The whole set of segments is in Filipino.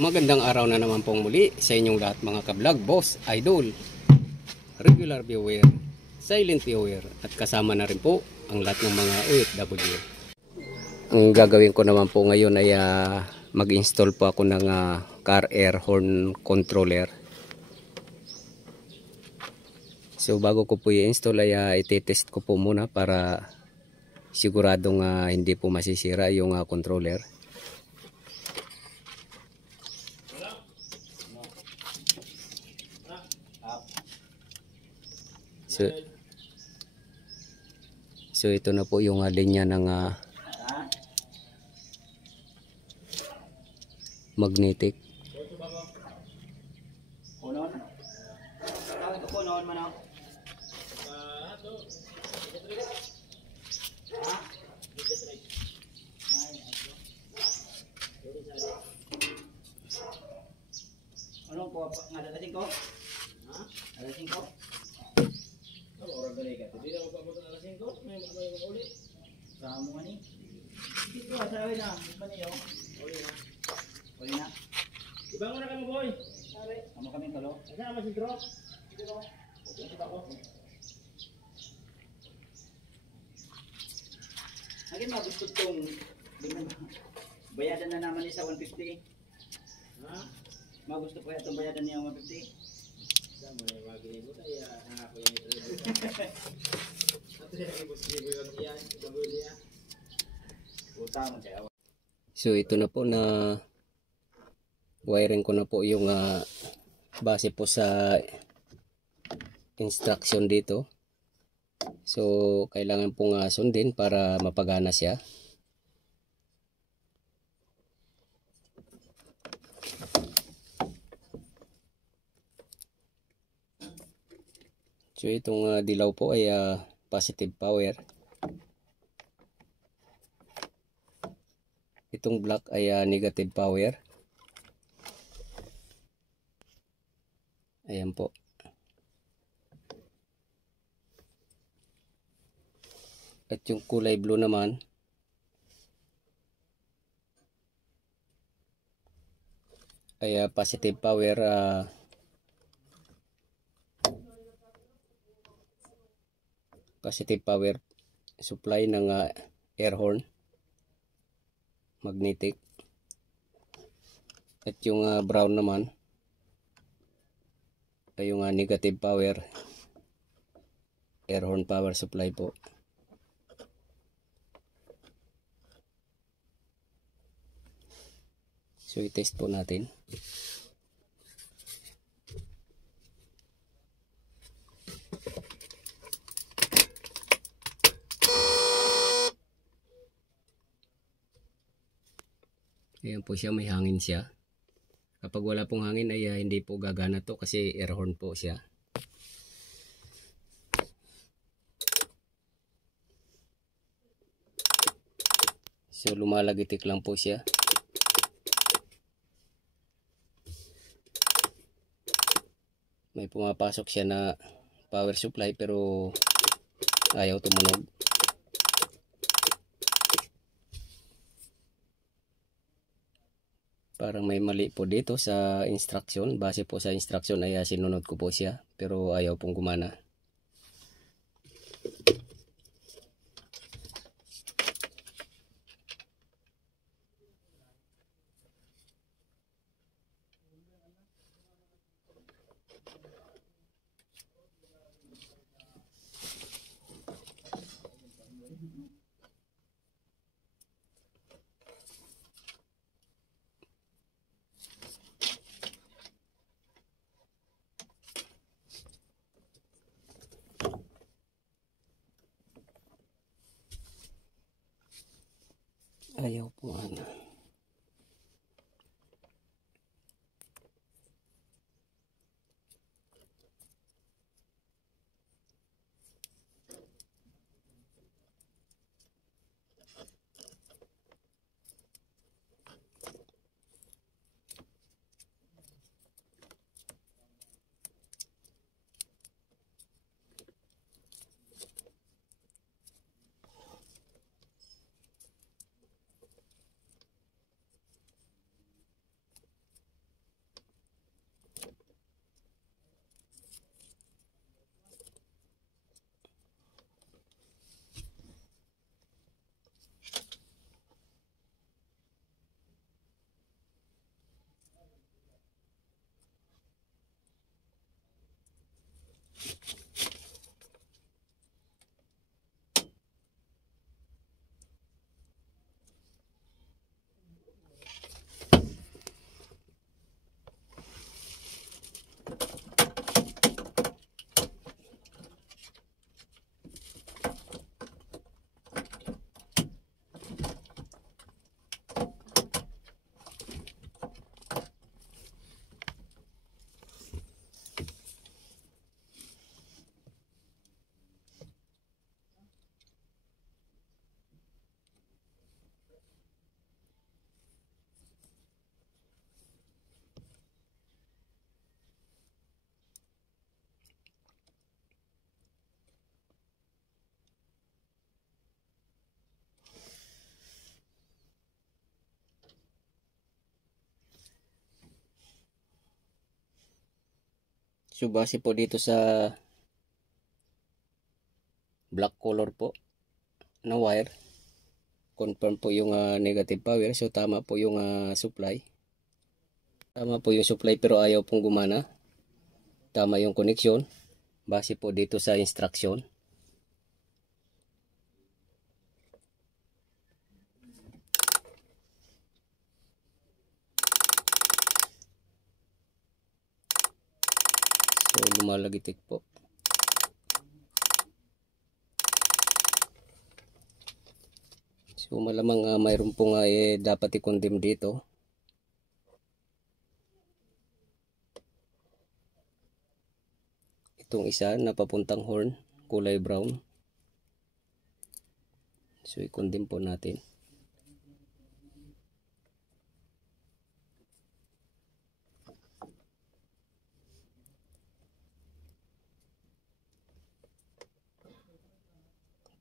Magandang araw na naman pong muli sa inyong lahat mga ka-vlog, boss, idol, regular viewer, silent viewer at kasama na rin po ang lahat ng mga OFW. Ang gagawin ko naman po ngayon ay mag-install po ako ng car air horn controller. So bago ko po i-install ay iti-test ko po muna para siguradong hindi po masisira yung controller. So ito na po yung linya ng magnetic. Ano po nga dadating ko? Ha? Dadating ko? Orang gali ka. Hindi na magpapot ng alas 5. May uli. Sama mo ni. Dito sabi na, ba niyo? Uli na. Uli na. Ibangon na kami boy. Sabi, amo kami talo. Asa mas drop? Dito ko. Dito ko. Agin gusto tong bayadan na naman ni sa 150. Ha? Magusto ko itong bayadan niya 150. Saan mo yung mag-iibot ay nangako yung ito. Ito yung ibos-ibo yung iyan. Bago niya. Utang mo siya. So ito na po na wiring ko na po yung base po sa instruction dito. So kailangan pong sundin para mapagana siya. So itong dilaw po ay positive power. Itong black ay negative power. Ayan po. At yung kulay blue naman ay positive power. Positive power supply ng air horn magnetic. At yung brown naman ay yung negative power air horn power supply po. So i-test po natin. Ayan po siya, may hangin siya. Kapag wala pong hangin ay hindi po gagana to kasi air horn po siya. So lumalagitik lang po siya. May pumapasok siya na power supply pero ayaw tumunog. Parang may mali po dito sa instruction. Base po sa instruction ay sinunod ko po siya pero ayaw pong gumana. Ayaw po ano. So base po dito sa black color po na wire, confirm po yung negative power. So tama po yung supply. Tama po yung supply pero ayaw pong gumana. Tama yung connection. Base po dito sa instruction. So lumalagitik po. So malamang mayroon po nga dapat i-condemn dito. Itong isa na papuntang horn, kulay brown. So i-condemn po natin.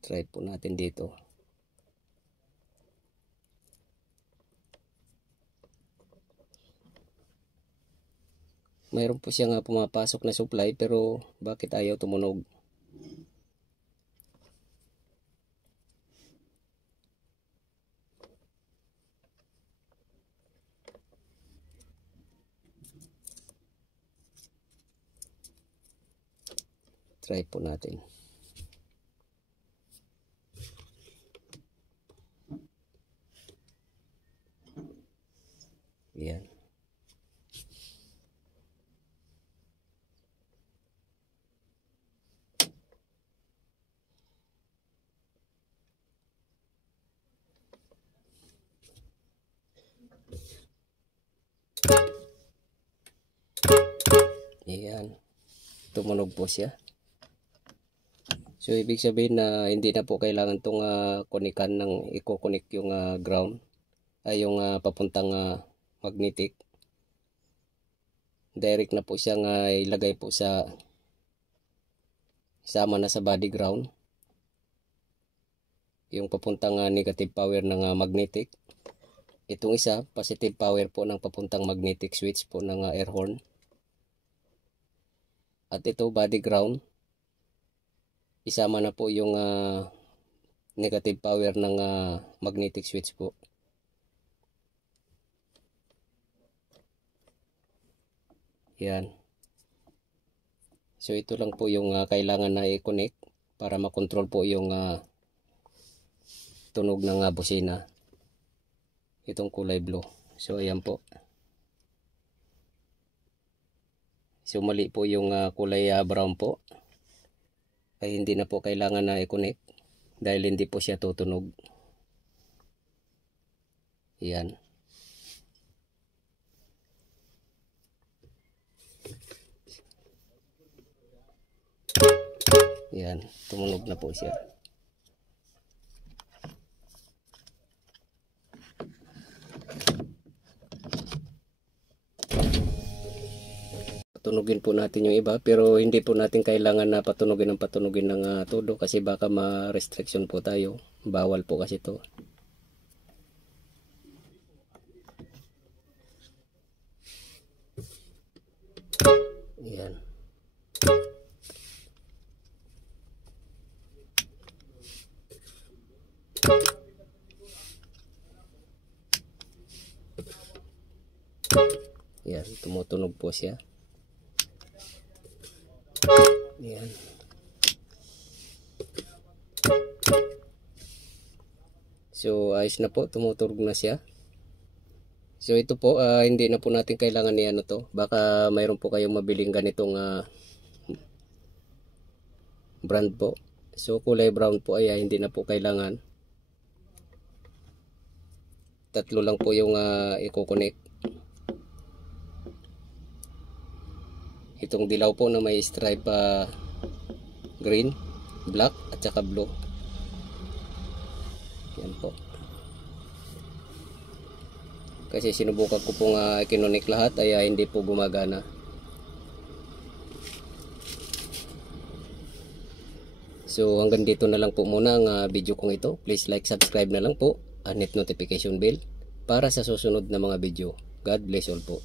Try po natin dito. Mayroon po siya nga pumapasok na supply pero bakit ayaw tumunog? Try po natin. Yan. Ayan, tumunog po siya. So ibig sabihin na hindi na po kailangan itong konikan ng i-connect yung ground ay yung papuntang magnetic. Direct na po siyang ilagay po sa sama na sa body ground yung papuntang negative power ng magnetic. Itong isa positive power po ng papuntang magnetic switch po ng air horn. At ito body ground, isama na po yung negative power ng magnetic switch po. Yan. So ito lang po yung kailangan na i-connect para makontrol po yung tunog ng busina. Itong kulay blue. So ayan po. So mali po yung kulay brown po. Ay hindi na po kailangan na i-connect dahil hindi po siya tutunog. Yan. Yan, tumunog na po siya. Patunugin po natin yung iba pero hindi po natin kailangan na patunugin ng todo kasi baka ma-restriction po tayo. Bawal po kasi to. Yan. Yan, tumutunog po siya. Yan. So ayos na po, tumutunog na siya. So ito po hindi na po natin kailangan ni ano to. Baka mayroon po kayong mabiling ganitong brand po. So kulay brown po ay hindi na po kailangan. Tatlo lang po yung i-connect. Itong dilaw po na may stripe green, black at saka blue. Yan po. Kasi sinubukan ko pong i-connect lahat ay hindi po gumagana. So hanggang dito na lang po muna ang video kong ito. Please like, subscribe na lang po and hit notification bell para sa susunod na mga video. God bless all po.